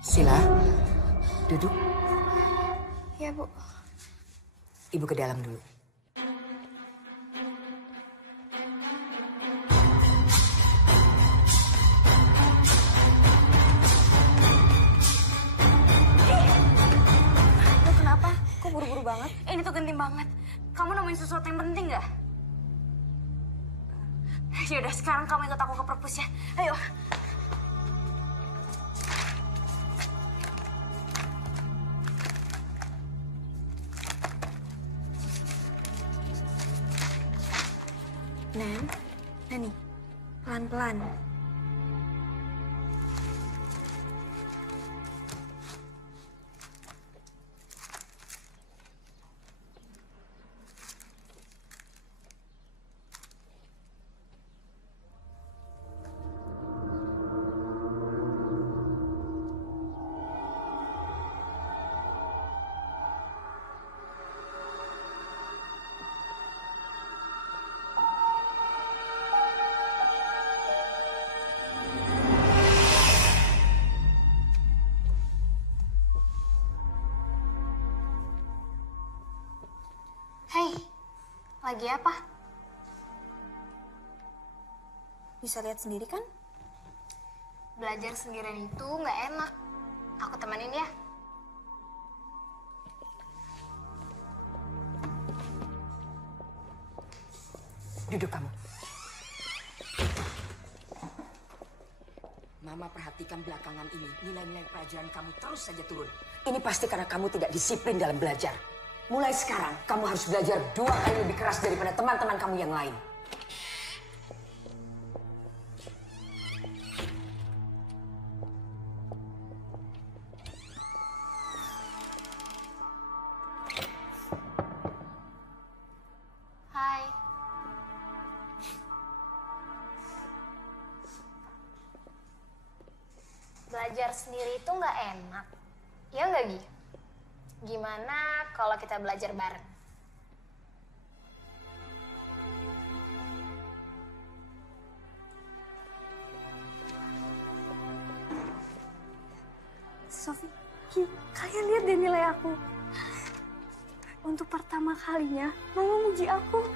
Sheila, duduk. Ya, Bu. Ibu ke dalam dulu. Lo kenapa? Kok buru-buru banget? Ini tuh genting banget. Kamu nemuin sesuatu yang penting gak? Yaudah, sekarang kamu ikut aku ke perpus ya. Ayo. Neni, pelan-pelan. Lagi apa? Bisa lihat sendiri kan? Belajar sendirian itu nggak enak. Aku temenin ya. Duduk kamu. Mama perhatikan belakangan ini, nilai-nilai pelajaran kamu terus saja turun. Ini pasti karena kamu tidak disiplin dalam belajar. Mulai sekarang, kamu harus belajar 2 kali lebih keras daripada teman-teman kamu yang lain. Hai. Belajar sendiri itu nggak enak. Ya nggak, Gi? Gimana kalau kita belajar bareng? Sofi, kalian lihat deh nilai aku. Untuk pertama kalinya, Mama muji aku.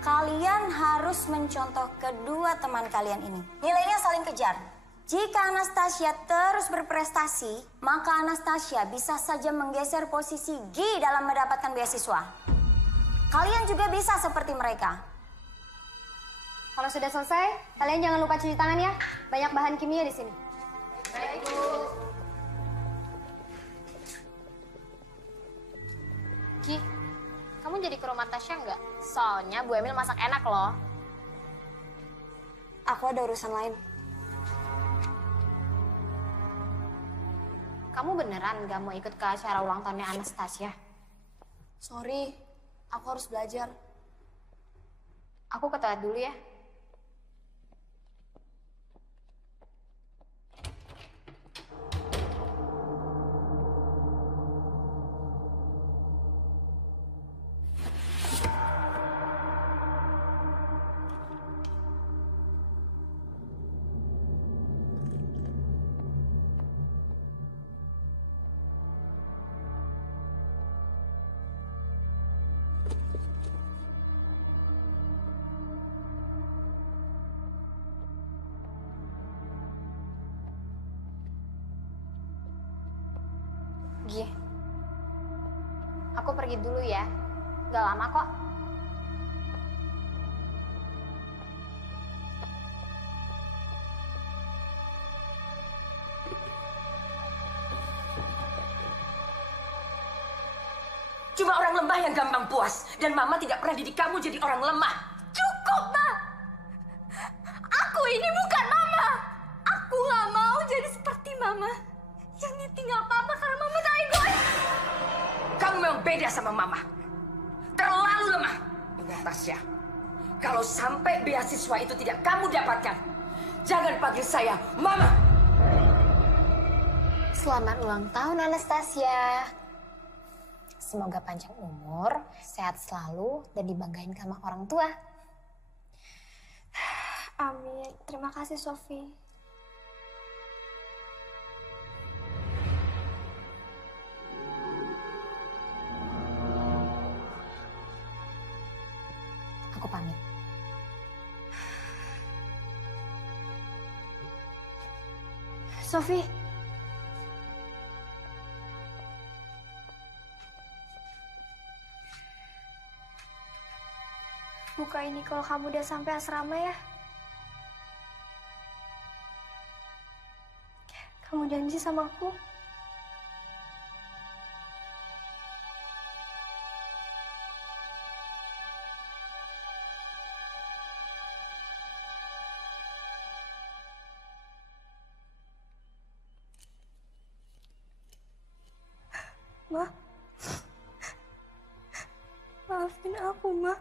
Kalian harus mencontoh kedua teman kalian ini. Nilainya saling kejar. Jika Anastasia terus berprestasi, maka Anastasia bisa saja menggeser posisi Gi dalam mendapatkan beasiswa. Kalian juga bisa seperti mereka. Kalau sudah selesai, kalian jangan lupa cuci tangan ya. Banyak bahan kimia di sini. Baik, Bu. Gi, kamu jadi ke rumah Tasya nggak? Soalnya Bu Emil masak enak loh. Aku ada urusan lain. Kamu beneran nggak mau ikut ke acara ulang tahunnya Anastasia? Sorry, aku harus belajar. Aku ke toilet dulu ya. Gi, aku pergi dulu ya. Gak lama kok. Cuma orang lemah yang gampang puas. Dan Mama tidak pernah didik kamu jadi orang lemah. Cukup, Ma! Aku ini bukan Mama! Aku gak mau jadi seperti Mama. Yang tinggal Papa karena Mama tak egois. Kamu memang beda sama Mama. Terlalu lemah. Ingat Tasya, kalau sampai beasiswa itu tidak kamu dapatkan, jangan panggil saya Mama. Selamat ulang tahun Anastasia. Semoga panjang umur, sehat selalu, dan dibanggain sama orang tua. Amin. Terima kasih, Sofi. Aku pamit. Sofi, buka ini kalau kamu udah sampai asrama ya. Kamu janji sama aku? Ma, maafin aku, Ma.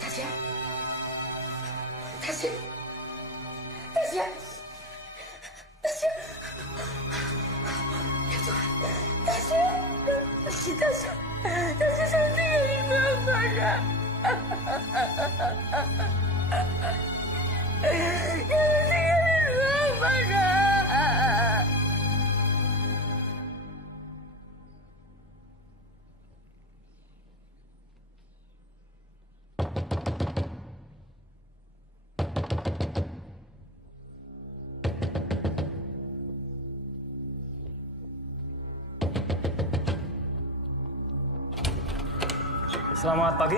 Tasya, Tasya. Tasya. Tasya. Ya Tuhan. Tasya. Tasya. Tasya jangan tinggalin Mama, Nak. Jangan tinggalin Mama, Nak. Selamat pagi,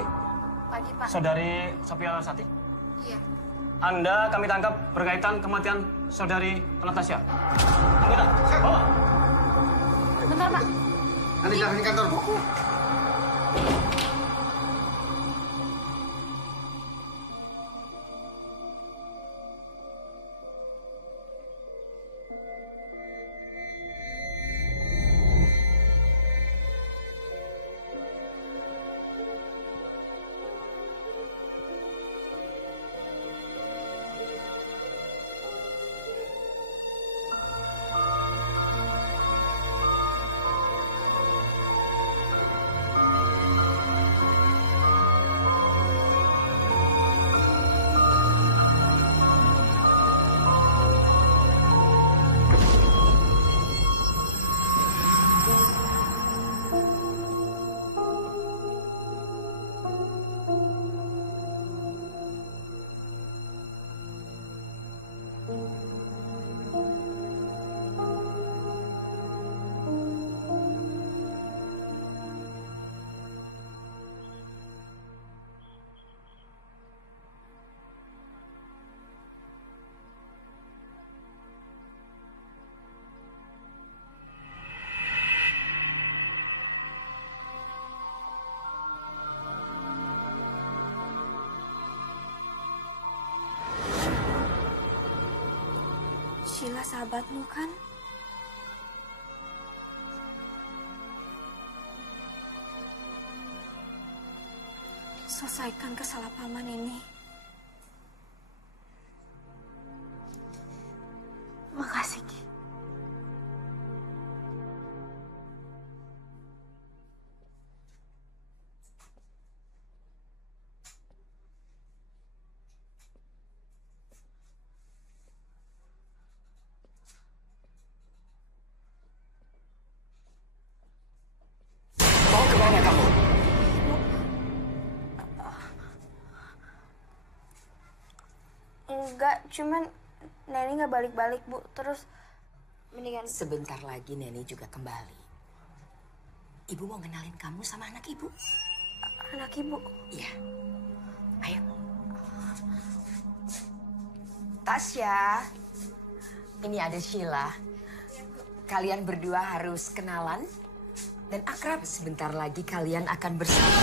Pagi, Pak. Saudari Sophia Larsati. Iya. Anda kami tangkap berkaitan kematian Saudari Natasha. Anggota, bawa. Bentar, Pak. Nanti jangan di kantor, Bu. Sheila sahabatmu kan? Selesaikan kesalahpahaman ini. Makasih, Ki. Mau kemana kamu? Enggak, cuman Neni nggak balik-balik, Bu. Terus mendingan... Sebentar lagi Neni juga kembali. Ibu mau kenalin kamu sama anak ibu. Anak Ibu. Iya. Ayo. Tasya. Ini ada Sheila. Kalian berdua harus kenalan dan akrab. Sebentar lagi kalian akan bersama.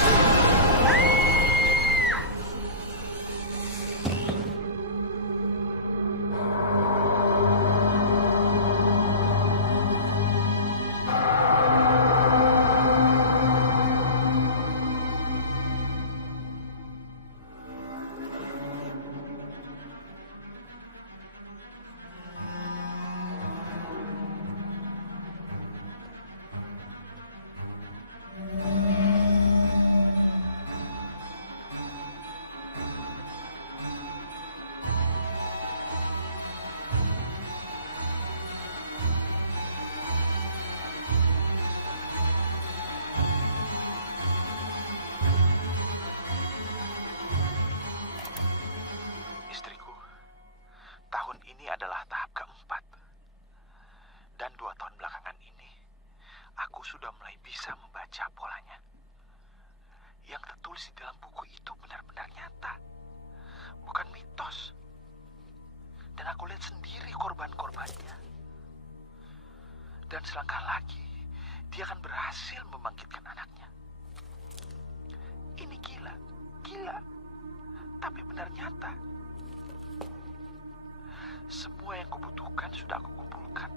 Istriku, tahun ini adalah tahap keempat. Dan 2 tahun belakangan ini, aku sudah mulai bisa membaca polanya. Yang tertulis di dalam buku itu benar-benar nyata, bukan mitos. Dan aku lihat sendiri korban-korbannya. Dan selangkah lagi, dia akan berhasil membangkitkan anaknya. Ini gila, tapi benar nyata. Semua yang kubutuhkan sudah aku kumpulkan.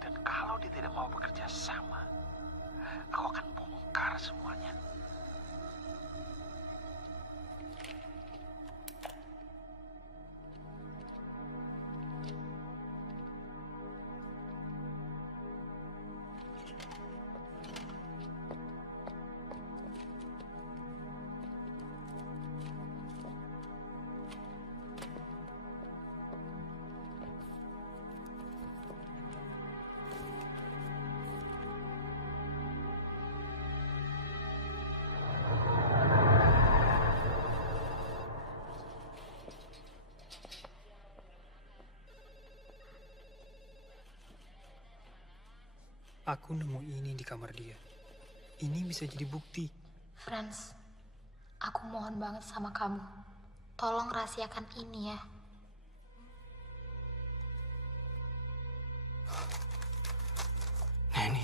Dan kalau dia tidak mau bekerja sama, aku akan bongkar semuanya. Aku nemu ini di kamar dia. Ini bisa jadi bukti. Franz, aku mohon banget sama kamu. Tolong rahasiakan ini ya. Neni.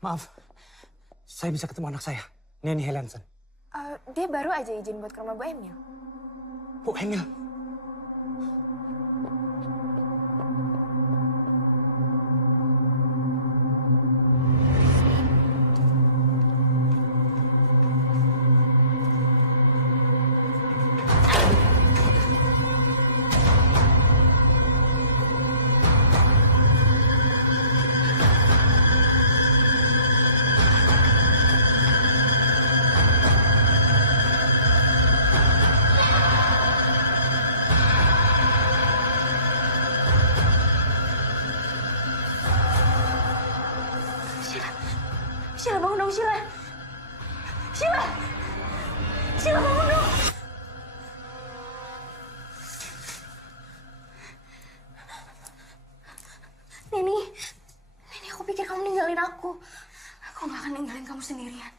Maaf, saya bisa ketemu anak saya, Neni Helliansen. Dia baru aja izin buat ke rumah Bu Emil. Bu Emil? Sheila bangun dong, Sheila. Sheila! Sheila bangun dong. Neni, aku pikir kamu ninggalin aku. Aku gak akan ninggalin kamu sendirian.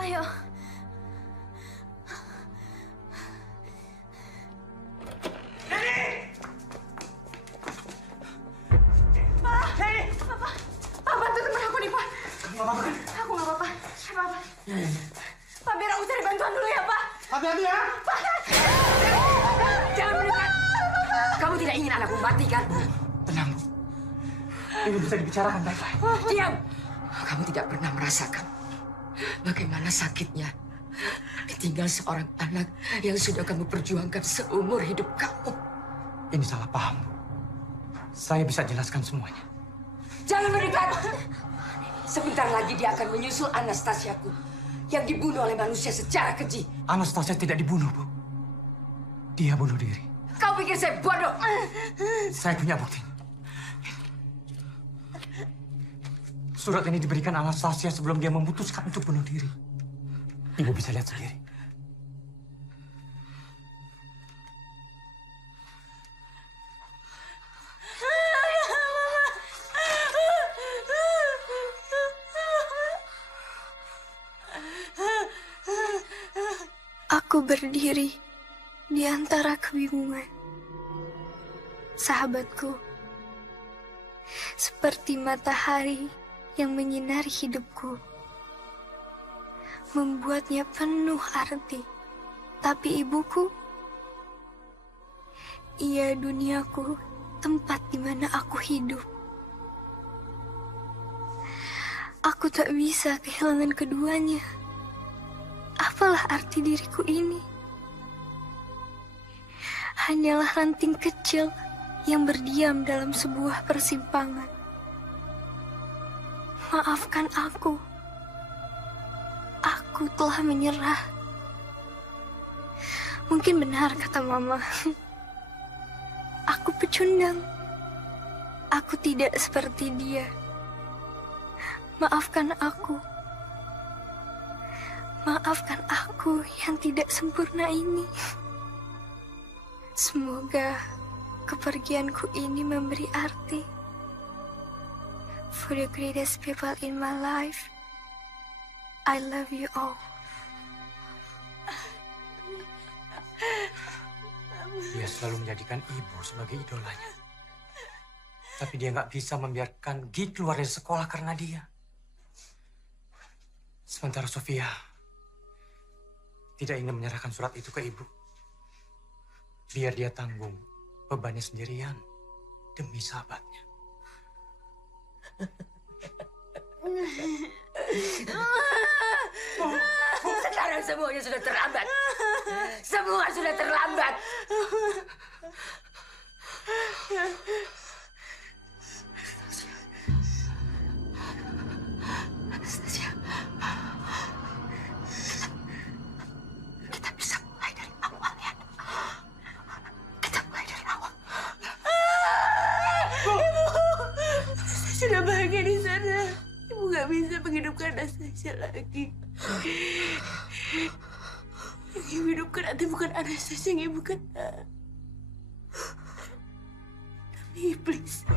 Ayo. Pak, biar aku cari bantuan dulu ya, Pak. Hati-hati ya. Pak. Jangan mendekat. Kamu tidak ingin anakku mati, kan? Tenang, Bu. Ini bisa dibicarakan baik-baik. Diam. Kamu tidak pernah merasakan bagaimana sakitnya ditinggal seorang anak yang sudah kamu perjuangkan seumur hidup kamu. Ini salah paham, Bu. Saya bisa jelaskan semuanya. Jangan mendekat. Sebentar lagi dia akan menyusul Anastasiaku yang dibunuh oleh manusia secara keji. Anastasia tidak dibunuh, Bu. Dia bunuh diri. Kau pikir saya bodoh? Saya punya bukti. Surat ini diberikan Anastasia sebelum dia memutuskan untuk bunuh diri. Ibu bisa lihat sendiri. Aku berdiri di antara kebingungan. Sahabatku, seperti matahari yang menyinari hidupku, membuatnya penuh arti. Tapi ibuku, ia duniaku, tempat di mana aku hidup. Aku tak bisa kehilangan keduanya. Apalah arti diriku ini? Hanyalah ranting kecil yang berdiam dalam sebuah persimpangan. Maafkan aku. Aku telah menyerah. Mungkin benar kata Mama. Aku pecundang. Aku tidak seperti dia. Maafkan aku. Maafkan aku yang tidak sempurna ini. Semoga kepergianku ini memberi arti. For the greatest people in my life, I love you all. Dia selalu menjadikan ibu sebagai idolanya. Tapi dia nggak bisa membiarkan Gi keluar dari sekolah karena dia. Sementara Sofia tidak ingin menyerahkan surat itu ke ibu. Biar dia tanggung bebannya sendirian demi sahabatnya. Sekarang semuanya sudah terlambat. Semua sudah terlambat. Anastasia. Kita bisa mulai dari awal, ya. Kita mulai dari awal. Ibu, saya sudah bahagia di sana. Ibu gak bisa menghidupkan Anastasia lagi. Yang ibu hidupkan nanti bukan Anastasia yang ibu kenal. Tapi iblis.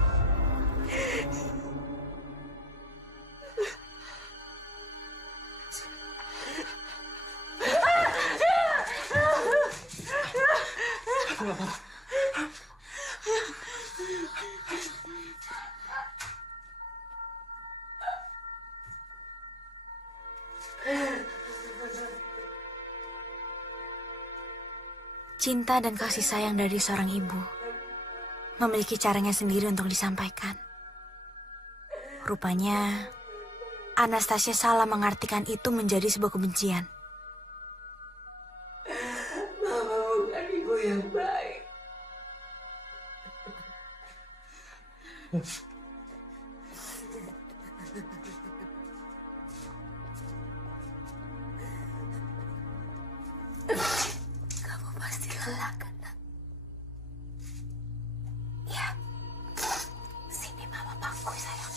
Aku nggak apa-apa. Cinta dan kasih sayang dari seorang ibu memiliki caranya sendiri untuk disampaikan. Rupanya, Anastasia salah mengartikan itu menjadi sebuah kebencian. Mama bukan ibu yang baik. Kamu pasti lelah, kan? Ya. Sini Mama bangku, sayang.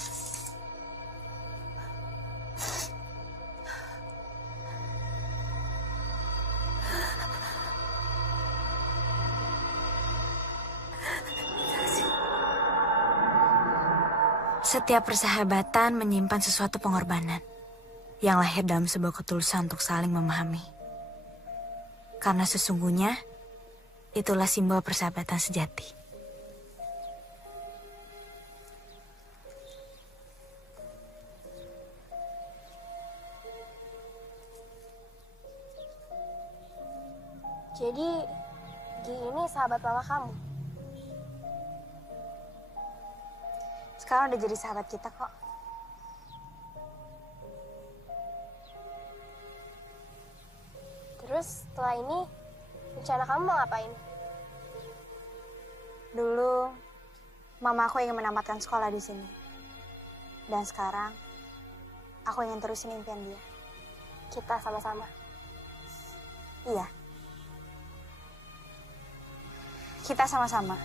Setiap persahabatan menyimpan sesuatu pengorbanan yang lahir dalam sebuah ketulusan untuk saling memahami. Karena sesungguhnya, itulah simbol persahabatan sejati. Jadi, Gi ini sahabat mama kamu? Sekarang udah jadi sahabat kita kok. Terus setelah ini, rencana kamu mau ngapain? Dulu, mama aku ingin menamatkan sekolah di sini. Dan sekarang, aku ingin terusin impian dia. Kita sama-sama. Iya. Kita sama-sama.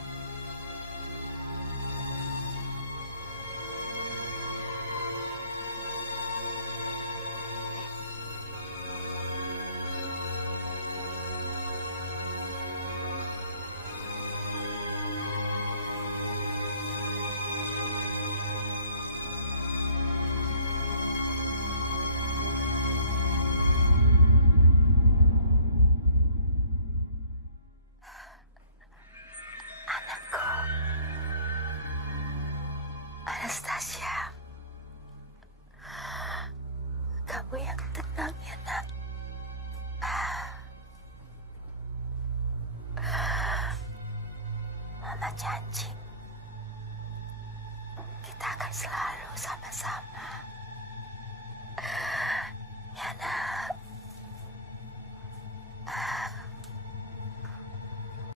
Anastasia, kamu yang tenang ya nak. Mama janji kita akan selalu